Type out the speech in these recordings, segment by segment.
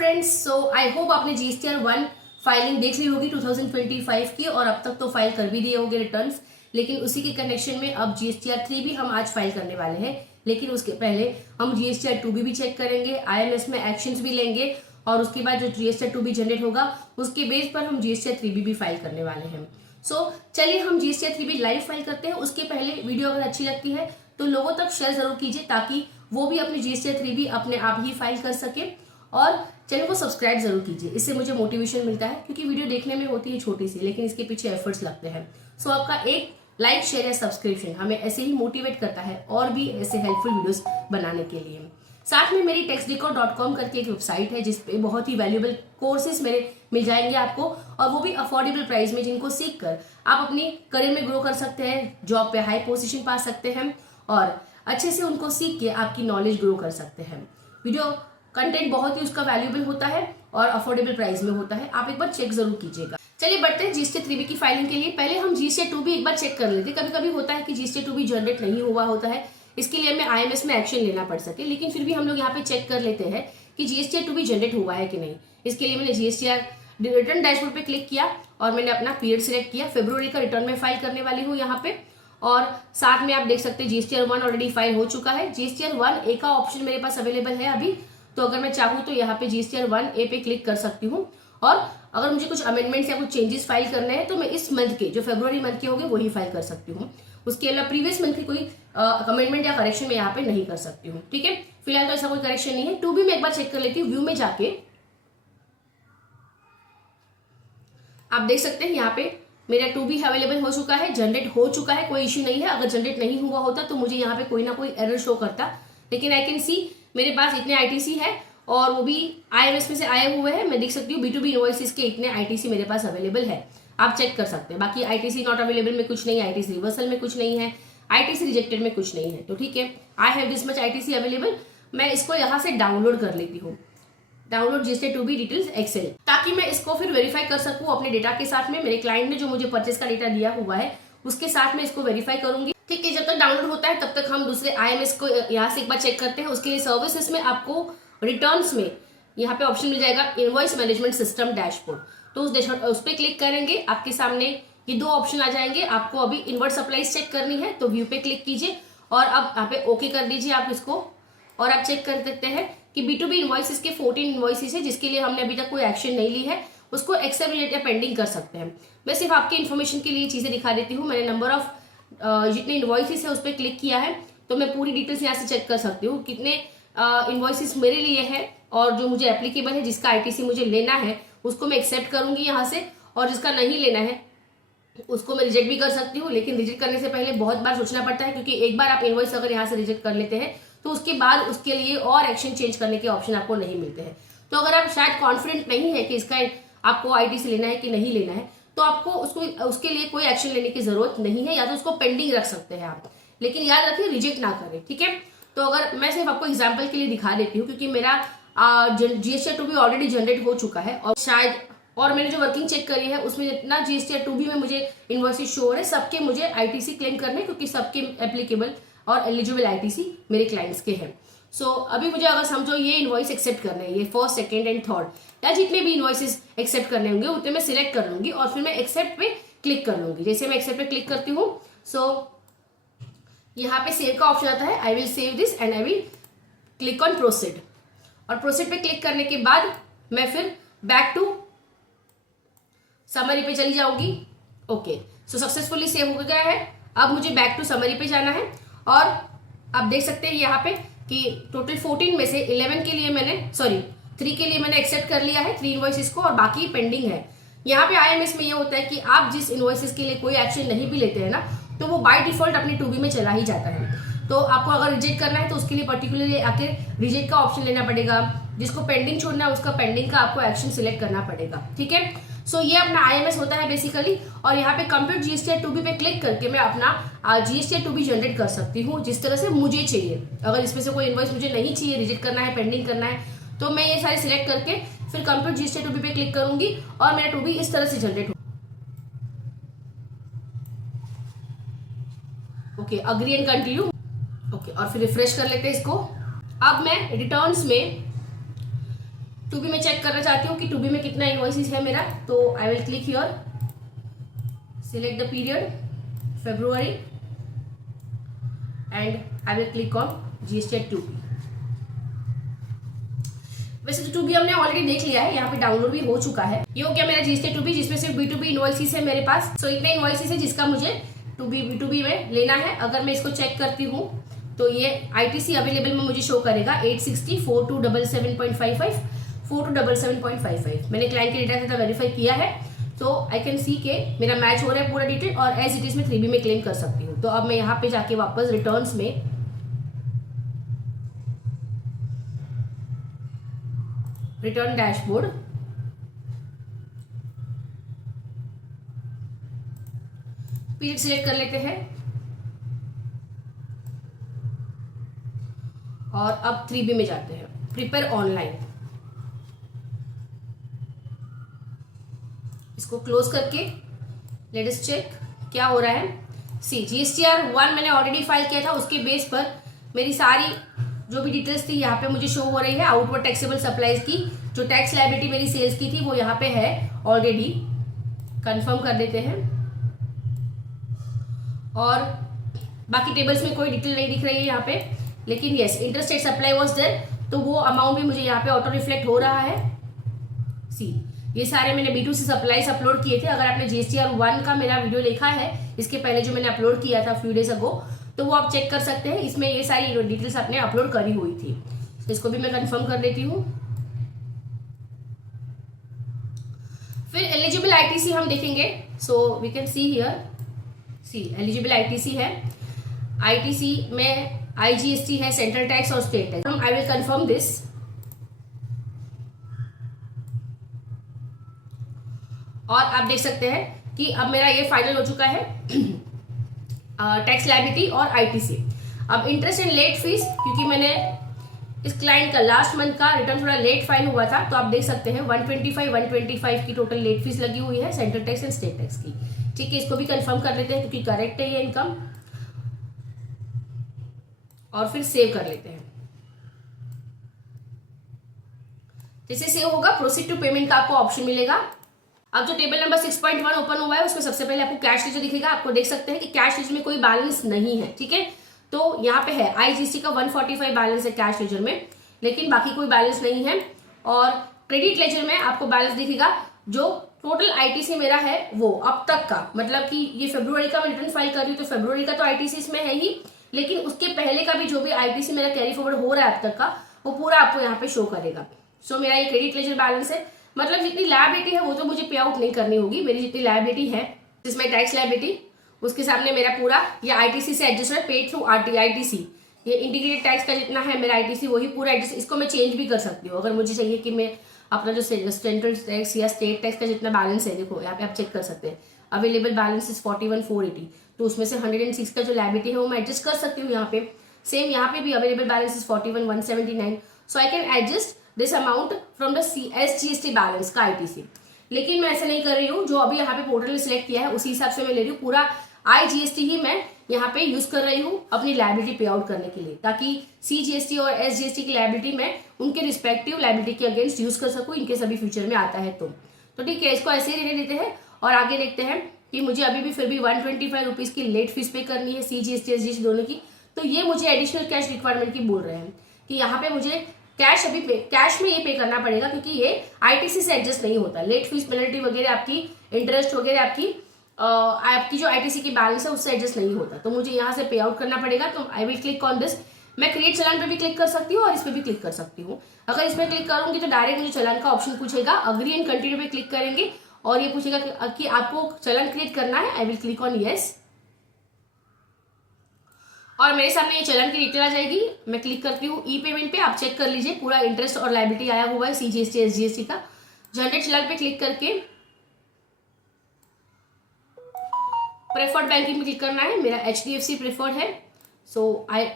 Friends, so I hope आपने GSTR 1 filing देख ली होगी 2025 की, और अब तक तो फाइल कर भी दिए होंगे रिटर्न्स। लेकिन उसी के कनेक्शन में अब जीएसटीआर 3 भी हम आज फाइल करने वाले हैं। लेकिन उसके पहले हम जीएसटीआर 2 भी चेक करेंगे, आईएमएस में एक्शंस भी लेंगे, और उसके बाद जो जीएसटीआर 2 भी जनरेट होगा उसके बेस पर हम जीएसटीआर 3 भी फाइल करने वाले हैं। सो चलिए हम जीएसटीआर 3 भी लाइव फाइल करते हैं। उसके पहले वीडियो अगर अच्छी लगती है तो लोगों तक शेयर जरूर कीजिए, ताकि वो भी अपनी जीएसटीआर 3 भी अपने आप ही फाइल कर सके। और चैनल को सब्सक्राइब जरूर कीजिए, इससे मुझे मोटिवेशन मिलता है, क्योंकि वीडियो देखने में होती है छोटी सी, लेकिन इसके पीछे एफर्ट्स लगते हैं। सो आपका एक लाइक, शेयर या सब्सक्रिप्शन हमें ऐसे ही मोटिवेट करता है और भी ऐसे हेल्पफुल वीडियोस बनाने के लिए। साथ में मेरी textdecor.com करके एक वेबसाइट है, जिसपे बहुत ही वैल्यूएबल कोर्सेज मेरे मिल जाएंगे आपको, और वो भी अफोर्डेबल प्राइस में, जिनको सीख कर आप अपनी करियर में ग्रो कर सकते हैं, जॉब पे हाई पोजीशन पा सकते हैं, और अच्छे से उनको सीख के आपकी नॉलेज ग्रो कर सकते हैं। वीडियो कंटेंट बहुत ही उसका वैल्यूएबल होता है और अफोर्डेबल प्राइस में होता है, आप एक बार चेक जरूर कीजिएगा। चलिए बढ़ते हैं जीएसटीआर 3 की फाइलिंग के लिए। पहले हम जीएसटीआर 2 भी एक बार चेक कर लेते हैं। कभी कभी होता है कि जीएसटीआर 2 भी जनरेट नहीं हुआ होता है, इसके लिए हमें आईएमएस में एक्शन लेना पड़ सके, लेकिन फिर भी हम लोग यहाँ पे चेक कर लेते हैं कि जीएसटीआर 2 भी जनरेट हुआ है कि नहीं। इसके लिए मैंने जीएसटीआर रिटर्न डैशबोर्ड पे क्लिक किया और मैंने अपना पीरियड सिलेक्ट किया। फरवरी का रिटर्न में फाइल करने वाली हूँ यहाँ पे, और साथ में आप देख सकते हैं जीएसटीआर 1 ऑलरेडी फाइल हो चुका है। जीएसटीआर 1 ए का ऑप्शन मेरे पास अवेलेबल है अभी, तो अगर मैं चाहूँ तो यहाँ पे जीएसटीआर 1 ए पे क्लिक कर सकती हूँ, और अगर मुझे कुछ अमेंडमेंट्स या कुछ चेंजेस फाइल करने हैं तो मैं इस मंथ के, जो फरवरी मंथ के होंगे, वही फाइल कर सकती हूँ। उसके अलावा प्रीवियस मंथ की कोई अमेंडमेंट या करेक्शन मैं यहाँ पे नहीं कर सकती हूँ। ठीक है, फिलहाल तो ऐसा कोई करेक्शन नहीं है। 2 भी मैं एक बार चेक कर लेती हूँ। व्यू में जाके आप देख सकते हैं यहाँ पे मेरा 2 भी अवेलेबल हो चुका है, जनरेट हो चुका है, कोई इश्यू नहीं है। अगर जनरेट नहीं हुआ होता तो मुझे यहाँ पे कोई ना कोई एरर शो करता, लेकिन आई कैन सी मेरे पास इतने आईटीसी है, और वो भी आईएमएस में से आए हुए हैं। मैं देख सकती हूँ B2B इनवॉइसेस के इतने आईटीसी मेरे पास अवेलेबल है, आप चेक कर सकते हैं। बाकी आईटीसी नॉट अवेलेबल में कुछ नहीं है, आईटीसी रिवर्सल में कुछ नहीं है, आईटीसी रिजेक्टेड में कुछ नहीं है। तो ठीक है, I have this much ITC available. मैं इसको यहाँ से डाउनलोड कर लेती हूँ, डाउनलोड जीएसटीआर 2 डिटेल्स एक्सेल, ताकि मैं इसको फिर वेरीफाई कर सकूं अपने डेटा के साथ में। मेरे क्लाइंट ने जो मुझे परचेस का डेटा दिया हुआ है उसके साथ में इसको वेरीफाई करूंगी। ठीक है, जब तक डाउनलोड होता है तब तक हम दूसरे आईएमएस को यहाँ से एक बार चेक करते हैं। उसके लिए सर्विसेज में आपको रिटर्न्स में यहाँ पे ऑप्शन मिल जाएगा इनवॉइस मैनेजमेंट सिस्टम डैशबोर्ड, तो उस पर क्लिक करेंगे, आपके सामने ये 2 ऑप्शन आ जाएंगे। आपको अभी इनवर्ट सप्लाईज चेक करनी है तो व्यू पे क्लिक कीजिए, और अब यहाँ पे ओके कर दीजिए आप इसको, और आप चेक कर सकते हैं कि B2B इनवॉइसेस के 14 इनवॉइसेस है, जिसके लिए हमने अभी तक कोई एक्शन नहीं ली है, उसको एक्सेप्ट या पेंडिंग कर सकते हैं। मैं सिर्फ आपके इन्फॉर्मेशन के लिए चीजें दिखा देती हूँ। मैंने नंबर ऑफ जितने इनवॉइसेस है उस पर क्लिक किया है, तो मैं पूरी डिटेल्स यहाँ से चेक कर सकती हूँ कितने इनवॉइसेस मेरे लिए है, और जो मुझे एप्लीकेबल है, जिसका आईटीसी मुझे लेना है उसको मैं एक्सेप्ट करूंगी यहाँ से, और जिसका नहीं लेना है उसको मैं रिजेक्ट भी कर सकती हूँ। लेकिन रिजेक्ट करने से पहले बहुत बार सोचना पड़ता है, क्योंकि एक बार आप इनवॉइस अगर यहाँ से रिजेक्ट कर लेते हैं तो उसके बाद उसके लिए और एक्शन चेंज करने के ऑप्शन आपको नहीं मिलते हैं। तो अगर आप शायद कॉन्फिडेंट नहीं है कि इसका आपको आईटीसी लेना है कि नहीं लेना है, तो आपको उसके लिए कोई एक्शन लेने की जरूरत नहीं है, या तो उसको पेंडिंग रख सकते हैं आप, लेकिन याद रखिए रिजेक्ट ना करें। ठीक है, तो अगर मैं सिर्फ आपको एग्जाम्पल के लिए दिखा देती हूँ, क्योंकि मेरा जीएसटीआर 2 भी ऑलरेडी जनरेट हो चुका है, और शायद और मैंने जो वर्किंग चेक करी है उसमें जितना जीएसटीआर 2 भी में मुझे इनवॉइसेस शो हो रहे, सबके मुझे आईटीसी क्लेम करने, क्योंकि सबके एप्लीकेबल और एलिजिबल आईटीसी मेरे क्लाइंट्स के हैं। सो अभी मुझे अगर समझो ये इनवॉइस एक्सेप्ट करने हैं, ये फर्स्ट, सेकंड एंड थर्ड, या जितने भी इनवॉइसेस एक्सेप्ट करने होंगे उतने मैं सिलेक्ट कर लूंगी, और फिर मैं एक्सेप्ट पे क्लिक कर लूंगी। जैसे मैं एक्सेप्ट पे क्लिक करती हूँ, सो यहाँ पे सेव का ऑप्शन आता है, I will save this and I will click on proceed, और प्रोसीड पे क्लिक करने के बाद मैं फिर बैक टू समरी पे चली जाऊंगी। ओके, सो सक्सेसफुली सेव हो गया है। अब मुझे बैक टू समरी पे जाना है, और आप देख सकते हैं यहाँ पे कि टोटल 14 में से 11 के लिए मैंने 3 के लिए मैंने एक्सेप्ट कर लिया है, 3 इनवॉइसेस को, और बाकी पेंडिंग है। यहाँ पे आईएमएस में ये होता है कि आप जिस इनवॉइसेस के लिए कोई एक्शन नहीं भी लेते हैं ना, तो वो बाय डिफॉल्ट अपने 2B में चला ही जाता है। तो आपको अगर रिजेक्ट करना है तो उसके लिए पर्टिकुलरली आके रिजेक्ट का ऑप्शन लेना पड़ेगा, जिसको पेंडिंग छोड़ना है उसका पेंडिंग का आपको एक्शन सिलेक्ट करना पड़ेगा। ठीक है, सो ये अपना आईएमएस होता है बेसिकली, और यहाँ पे कंप्लीट जीएसटीआर 2 पे क्लिक करके मैं अपना जीएसटीआर 2 जनरेट कर सकती हूँ जिस तरह से मुझे चाहिए। अगर इसमें से कोई इनवॉइस मुझे नहीं चाहिए, रिजेक्ट करना है, पेंडिंग करना है, तो मैं ये सारे सिलेक्ट करके फिर कंप्लीट जीएसटीआर 2 पे क्लिक करूंगी, और मेरा 2 इस तरह से जनरेट हो। Okay, agree and continue. Okay, और फिर रिफ्रेश कर लेते हैं इसको। अब मैं रिटर्न्स में टू बी में चेक करना चाहती हूँ कि टू बी में कितना इनवॉइसेस है मेरा, तो I will click here, select the period February and I will click on GST at 2B। वैसे तो 2B हमने ऑलरेडी देख लिया है, यहाँ पे डाउनलोड भी हो चुका है। ये हो गया मेरा GST 2B, जिसमें सिर्फ B2B इनवॉइसेस है मेरे पास। सो इतने इनवॉइसेस है जिसका मुझे 2B में लेना है। अगर मैं इसको चेक करती हूँ तो ये ITC अवेलेबल में मुझे शो करेगा 860 4277.55 4277.55। मैंने क्लाइंट के डेटा से वेरीफाई किया है, तो आई कैन सी के मेरा मैच हो रहा है पूरा डिटेल, और एज इट इज में 3B में क्लेम कर सकती हूँ। तो अब मैं यहाँ पे जाके वापस रिटर्न्स में रिटर्न डैशबोर्ड, पीरियड सिलेक्ट कर लेते हैं और अब 3B में जाते हैं, प्रिपेयर ऑनलाइन। इसको क्लोज करके लेट अस चेक क्या हो रहा है। सी GSTR 1 मैंने ऑलरेडी फाइल किया था, उसके बेस पर मेरी सारी जो भी डिटेल्स थी यहाँ पे मुझे शो हो रही है। आउटवर्ड टैक्सेबल सप्लाईज की जो टैक्स लायबिलिटी मेरी सेल्स की थी वो यहाँ पे है ऑलरेडी। कंफर्म कर देते हैं, और बाकी टेबल्स में कोई डिटेल नहीं दिख रही है यहाँ पे, लेकिन yes interstate supply was there, तो वो अमाउंट भी मुझे यहाँ पे ऑटो रिफ्लेक्ट हो रहा है। सी ये सारे मैंने B2C सप्लाईज अपलोड किए थे। अगर आपने GSTR 1 का मेरा वीडियो देखा है इसके पहले जो मैंने अपलोड किया था फ्यू डेज अगो, तो वो आप चेक कर सकते हैं। इसमें ये सारी डिटेल्स आपने अपलोड करी हुई थी। तो इसको भी मैं कंफर्म कर देती हूँ। फिर एलिजिबल ITC हम देखेंगे। So we can see here, see eligible ITC है। ITC में IGST है, सेंट्रल टैक्स और state tax. I will confirm this, और आप देख सकते हैं कि अब मेरा ये फाइनल हो चुका है टैक्स लायबिलिटी और ITC। अब इंटरेस्ट एंड लेट फीस, क्योंकि मैंने इस क्लाइंट का लास्ट मंथ का रिटर्न थोड़ा लेट फाइल हुआ था, तो आप देख सकते हैं 125 की टोटल लेट फीस लगी हुई है central tax and state tax की। ठीक है, इसको भी कंफर्म कर लेते हैं क्योंकि करेक्ट है ये इनकम, और फिर सेव कर लेते हैं। जैसे सेव होगा प्रोसीड टू पेमेंट का आपको ऑप्शन मिलेगा। अब जो टेबल नंबर 6.1 ओपन हुआ है उसमें सबसे पहले आपको कैश लीजर दिखेगा। आपको देख सकते हैं कि कैश लीजर में कोई बैलेंस नहीं है। ठीक है, तो यहाँ पे है IGST का 145 बैलेंस है कैश लीजर में, लेकिन बाकी कोई बैलेंस नहीं है। और क्रेडिट लेजर में आपको बैलेंस दिखेगा जो टोटल ITC मेरा है वो अब तक का, मतलब कि ये फरवरी का मैं रिटर्न फाइल कर रही हूँ तो फरवरी का तो ITC इसमें है ही, लेकिन उसके पहले का भी जो भी ITC मेरा कैरी फॉरवर्ड हो रहा है अब तक का, वो पूरा आपको यहाँ पे शो करेगा। सो मेरा ये क्रेडिट लेजर बैलेंस है, मतलब जितनी लायबिलिटी है वो तो मुझे पे आउट नहीं करनी होगी। मेरी जितनी लायबिलिटी है जिसमें टैक्स लायबिलिटी, उसके सामने मेरा पूरा ये ITC से एडजस्ट है, पेड थ्रू ITC। ये इंटीग्रेटेड टैक्स का जितना है मेरा ITC वही पूरा एडजस्ट। इसको मैं चेंज भी कर सकती हूँ अगर मुझे चाहिए कि मैं अपना जो सेंट्रल टैक्स या स्टेट टैक्स का जितना बैलेंस है, देखो यहाँ पे आप चेक कर सकते हैं, अवेलेबल बैलेंस इज 41,480, तो उसमें से 106 का जो लायबिलिटी है वो मैं एडजस्ट कर सकती हूँ यहाँ पे। सेम यहाँ पे भी available balance is 41,179, so I can adjust this amount from the SGST balance का ITC। लेकिन मैं ऐसा नहीं कर रही हूँ, जो अभी यहाँ पे पोर्टल में सिलेक्ट किया है उसी हिसाब से मैं ले रही हूँ। पूरा IGST ही मैं यहाँ पे यूज कर रही हूँ अपनी लायबिलिटी पे आउट करने के लिए, ताकि CGST और SGST की लायबिलिटी में उनके रिस्पेक्टिव लायबिलिटी के अगेंस्ट यूज कर सकूँ, इनके सभी फ्यूचर में आता है तो ठीक है। इसको ऐसे ही रहने देते हैं और आगे देखते हैं कि मुझे अभी भी फिर भी 125 रुपीज की लेट फीस पे करनी है CGST SGST दोनों की। तो ये मुझे एडिशनल कैश रिक्वायरमेंट की बोल रहे हैं कि यहाँ पे मुझे कैश अभी कैश में ये पे करना पड़ेगा, क्योंकि ये ITC से एडजस्ट नहीं होता। लेट फीस पेनल्टी वगैरह आपकी इंटरेस्ट वगैरह आपकी जो ITC की बैलेंस है उससे एडजस्ट नहीं होता, तो मुझे यहाँ से पे आउट करना पड़ेगा। तो I will click on this. मैं क्रिएट चलान पे भी क्लिक कर सकती हूँ और इस पे भी क्लिक कर सकती हूँ। अगर इसमें क्लिक करूंगी तो डायरेक्ट मुझे चलान का ऑप्शन पूछेगा, अग्री एंड कंटिन्यू पे क्लिक करेंगे और ये पूछेगा कि आपको चलान क्रिएट करना है। I will click on yes और मेरे सामने ये चलान की डिटेल आ जाएगी। मैं क्लिक करती हूँ ई पेमेंट पे, आप चेक कर लीजिए पूरा इंटरेस्ट और लायबिलिटी आया हुआ है CGST SGST का। जनरेट चलान पे क्लिक करके प्रेफर्ड बैंकिंग में क्लिक करना है, मेरा HDFC प्रेफर्ड है। सो आई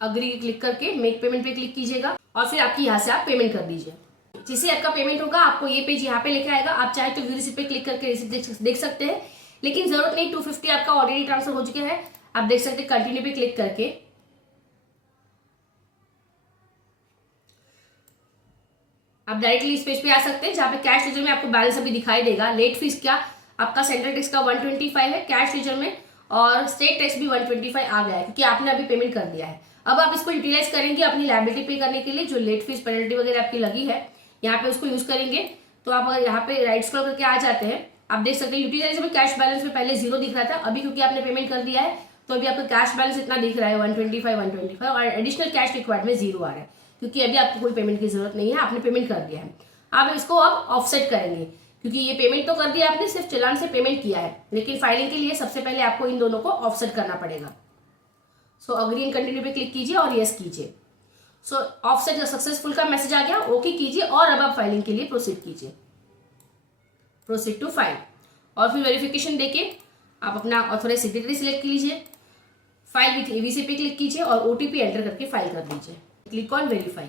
अग्री क्लिक करके मेक पेमेंट पे क्लिक कीजिएगा और फिर आपकी यहाँ से आप पेमेंट कर दीजिए। जिससे आपका पेमेंट होगा आपको ये पेज यहाँ पे लेके आएगा। आप चाहे तो व्यू रिसिप्ट पे क्लिक करके रिसिप्ट देख सकते हैं, लेकिन जरूरत नहीं, 250 आपका ऑलरेडी ट्रांसफर हो चुके हैं। आप देख सकते हैं कंटिन्यू पे क्लिक करके आप डायरेक्टली इस पेज पे आ सकते हैं जहाँ पे कैश लेजर में आपको बैलेंस अभी दिखाई देगा। लेट फीस क्या आपका सेंट्रल टैक्स का 125 है कैश लेजर में, और स्टेट टैक्स भी 125 आ गया है क्योंकि आपने अभी पेमेंट कर दिया है। अब आप इसको यूटिलाइज करेंगे अपनी लायबिलिटी पे करने के लिए, जो लेट फीस पेनल्टी वगैरह आपकी लगी है यहाँ पे उसको यूज करेंगे। तो आप अगर यहाँ पे राइट स्क्रॉल करके आ जाते हैं, आप देख सकते हैं यूटिलाइजेबल कैश बैलेंस में पहले 0 दिख रहा था, अभी क्योंकि आपने पेमेंट कर दिया है तो अभी आपका कैश बैलेंस इतना दिख रहा है 125 और एडिशनल कैश रिक्वायर्ड में 0 आ रहा है क्योंकि अभी आपको कोई पेमेंट की जरूरत नहीं है, आपने पेमेंट कर दिया है। आप इसको अब ऑफसेट करेंगे क्योंकि ये पेमेंट तो कर दिया आपने, सिर्फ चालान से पेमेंट किया है, लेकिन फाइलिंग के लिए सबसे पहले आपको इन दोनों को ऑफसेट करना पड़ेगा। सो अग्री एंड कंटिन्यू पे क्लिक कीजिए और यस कीजिए। सो ऑफसेट सक्सेसफुल का मैसेज आ गया, ओके कीजिए और अब आप फाइलिंग के लिए प्रोसीड कीजिए, प्रोसीड टू फाइल। और फिर वेरिफिकेशन देके आप अपना ऑथोराइज सिग्नेटरी सिलेक्ट कीजिए, फाइल विथ एवीसी पे क्लिक कीजिए और ओटीपी एंटर करके फाइल कर दीजिए, क्लिक ऑन वेरीफाई।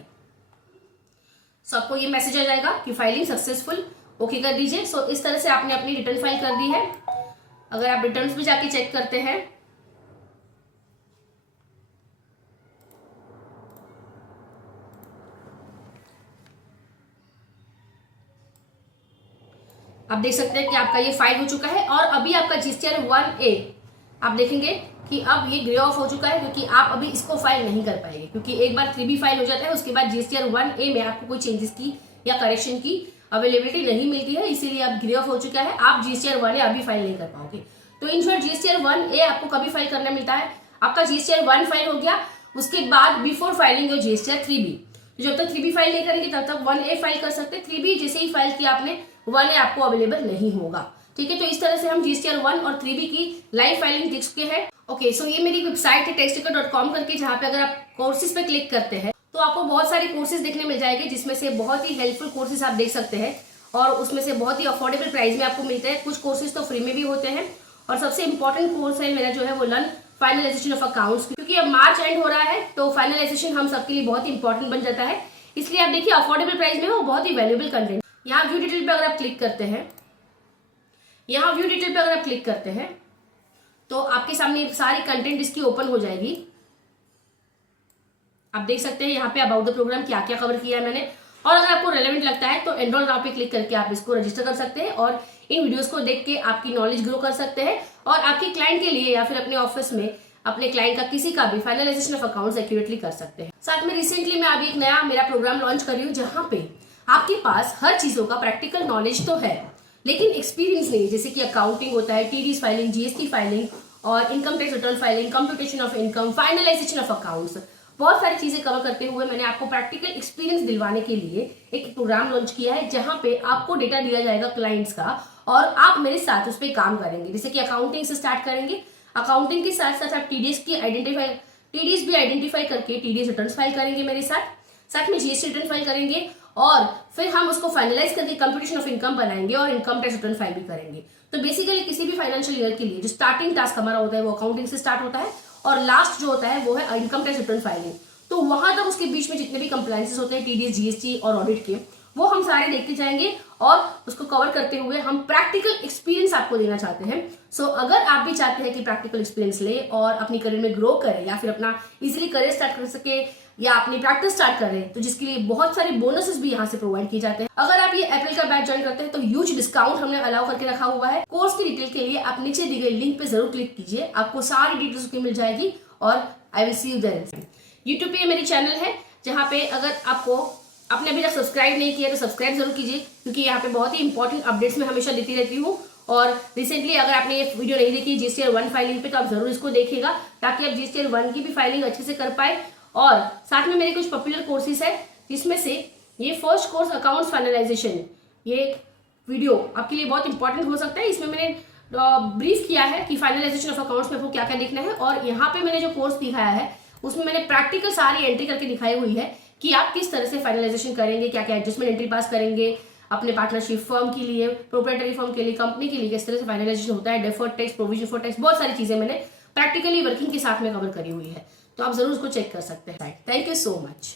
सो आपको ये मैसेज आ जाएगा कि फाइलिंग सक्सेसफुल, ओके कर दीजिए। सो इस तरह से आपने अपनी रिटर्न फाइल कर दी है। अगर आप रिटर्न्स में जाके चेक करते हैं आप देख सकते हैं कि आपका ये फाइल हो चुका है और अभी आपका जीएसटीआर 1A आप देखेंगे कि अब ये ग्रे ऑफ हो चुका है क्योंकि आप अभी इसको फाइल नहीं कर पाएंगे क्योंकि एक बार 3B फाइल हो जाता है उसके बाद जीएसटीआर 1A में आपको कोई चेंजेस की या करेक्शन की अवेलेबिलिटी नहीं मिलती है, इसीलिए अब ग्रे ऑफ हो चुका है, आप जीएसटीआर 1A अभी फाइल नहीं कर पाओगे। तो इन शॉर्ट जीएसटीआर 1A आपको कभी फाइल करना मिलता है, आपका जीएसटीआर 1 फाइल हो गया, उसके बाद before filing your GSTR 3B। जब तक 3B फाइल नहीं करेंगे तब तक 1A फाइल कर सकते हैं, 3B जैसे ही फाइल किया आपने 1A आपको अवेलेबल नहीं होगा। ठीक है, तो इस तरह से हम जीएसटीआर 1 और 3B की लाइव फाइलिंग देख चुके हैं। ओके, सो ये मेरी वेबसाइट है taxticker.com करके, जहाँ पे अगर आप कोर्सेज पे क्लिक करते हैं तो आपको बहुत सारे कोर्सेज देखने मिल जाएंगे जिसमें से बहुत ही हेल्पफुल कोर्सेज आप देख सकते हैं और उसमें से बहुत ही अफोर्डेबल प्राइस में आपको मिलते हैं। कुछ कोर्सेज तो फ्री में भी होते हैं और सबसे इंपॉर्टेंट कोर्स है मेरा जो है वो लर्न फाइनलाइजेशन ऑफ अकाउंट्स, क्योंकि अब मार्च एंड हो रहा है तो फाइनलाइजेशन हम सबके लिए बहुत ही इंपॉर्टेंट बन जाता है, इसलिए आप देखिए अफोर्डेबल प्राइस में वो बहुत ही वैल्यूएबल कंटेंट। यहाँ व्यू डिटेल पे अगर आप क्लिक करते हैं, यहाँ व्यू डिटेल पे अगर आप क्लिक करते हैं तो आपके सामने सारी कंटेंट इसकी ओपन हो जाएगी। आप देख सकते हैं यहाँ पे अबाउट द प्रोग्राम क्या क्या कवर किया है मैंने, और अगर आपको रेलेवेंट लगता है तो एनरोल नाउ पे क्लिक करके आप इसको रजिस्टर कर सकते हैं और इन वीडियोस को देख के आपकी नॉलेज ग्रो कर सकते हैं और आपके क्लाइंट के लिए या फिर अपने ऑफिस में अपने क्लाइंट का किसी का भी फाइनलाइजेशन ऑफ अकाउंट्स एक्यूरेटली कर सकते हैं। साथ में रिसेंटली मैं अभी एक नया मेरा प्रोग्राम लॉन्च कर रही हूँ जहाँ पे आपके पास हर चीजों का प्रैक्टिकल नॉलेज तो है लेकिन एक्सपीरियंस नहीं, जैसे कि अकाउंटिंग होता है, टीडीएस फाइलिंग, जीएसटी फाइलिंग और income tax return filing, computation of income, finalisation of accounts, बहुत सारी चीजें कवर करते हुए मैंने आपको प्रैक्टिकल एक्सपीरियंस दिलवाने के लिए एक प्रोग्राम लॉन्च किया है जहां पे आपको डेटा दिया जाएगा क्लाइंट्स का और आप मेरे साथ उस पर काम करेंगे। जैसे कि अकाउंटिंग से स्टार्ट करेंगे, अकाउंटिंग के साथ साथ आप टीडीएस भी आइडेंटिफाई करके टीडीएस रिटर्न फाइल करेंगे मेरे साथ में जीएसटी रिटर्न फाइल करेंगे और फिर हम उसको फाइनलाइज करके कंप्यूटेशन ऑफ इनकम बनाएंगे और इनकम टैक्स रिटर्न फाइल भी करेंगे। तो बेसिकली किसी भी फाइनेंशियल ईयर के लिए जो स्टार्टिंग टास्क हमारा होता है वो अकाउंटिंग से स्टार्ट होता है और लास्ट जो होता है वो है इनकम टैक्स रिटर्न फाइलिंग। तो वहां तक उसके बीच में जितने भी कंप्लायंसेस होते हैं टीडीएस, जीएसटी और ऑडिट के, वो हम सारे देखते जाएंगे और उसको कवर करते हुए हम प्रैक्टिकल एक्सपीरियंस आपको देना चाहते हैं। सो अगर आप भी चाहते हैं कि प्रैक्टिकल एक्सपीरियंस ले और अपनी करियर में ग्रो करें या फिर अपना इजीली करियर स्टार्ट कर सके या अपनी प्रैक्टिस स्टार्ट करें, तो जिसके लिए बहुत सारे बोनसेस भी यहाँ से प्रोवाइड किए जाते हैं। अगर आप ये अप्रैल का बैच ज्वाइन करते हैं तो ह्यूज डिस्काउंट हमने अलाउ करके रखा हुआ है। कोर्स की डिटेल के लिए आप नीचे दी गई लिंक पे जरूर क्लिक कीजिए, आपको सारी डिटेल्स उसकी मिल जाएगी और I will see you there. YouTube पे मेरी चैनल है जहाँ पे अगर आपको आपने अभी तक सब्सक्राइब नहीं किया तो सब्सक्राइब जरूर कीजिए क्योंकि यहाँ पे बहुत ही इंपॉर्टेंट अपडेट्स मैं हमेशा देती रहती हूँ। और रिसेंटली अगर आपने ये वीडियो नहीं देखी जीएसटीआर 1 फाइलिंग पे तो आप जरूर इसको देखिएगा ताकि आप जीएसटीआर 1 की भी फाइलिंग अच्छे से कर पाए। और साथ में मेरे कुछ पॉपुलर कोर्सेज है जिसमें से ये फर्स्ट कोर्स अकाउंट्स फाइनलाइजेशन, ये वीडियो आपके लिए बहुत इंपॉर्टेंट हो सकता है। इसमें मैंने ब्रीफ किया है कि फाइनलाइजेशन ऑफ अकाउंट्स में आपको क्या क्या देखना है और यहाँ पे मैंने जो कोर्स दिखाया है उसमें मैंने प्रैक्टिकल सारी एंट्री करके दिखाई हुई है कि आप किस तरह से फाइनलाइजेशन करेंगे, क्या क्या एडजस्टमेंट एंट्री पास करेंगे अपने पार्टनरशिप फर्म के लिए, प्रोप्राइटरी फर्म के लिए, कंपनी के लिए, किस तरह से फाइनलाइजेशन होता है, deferred tax, provision for tax, बहुत सारी चीजें मैंने प्रैक्टिकली वर्किंग के साथ में कवर करी हुई है। तो आप जरूर उसको चेक कर सकते हैं। Thank you so much.